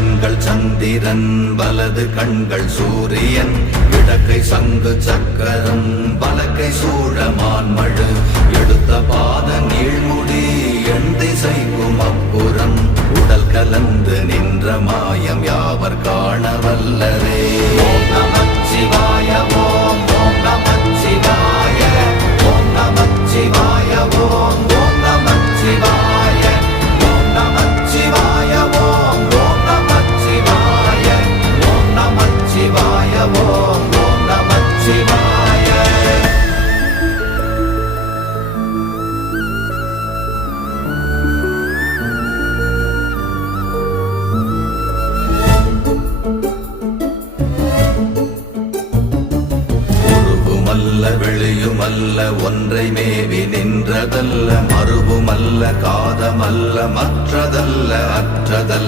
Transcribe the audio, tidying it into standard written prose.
கண்கள் சந்திரன் வலது கண்கள் சூரியன் இடக்கை சங்கு சக்கரம் வலக்கை சூழமான் மழு எடுத்த பாத நீழ்முடி எண் திசைக்கும் அப்புறம் உடல் கலந்து நின்ற மாயம் யாவர் காண வல்லரே. ஓம் நமச்சிவாய ஓம் ஓம் நமச்சிவாய ஓம் நமச்சிவாய ஓம் ஓம் நமச்சிவாய ஓம் நமச்சிவாய ஓம் ஓம் நமச்சிவாய ஓம் நமச்சிவாய ஓம் ஓம் நமச்சிவாய. வெளியுமல்ல ஒன்றை மேவி நின்றதல்ல மறுவுமல்ல காதமல்ல மற்றதல்ல அற்றதல்ல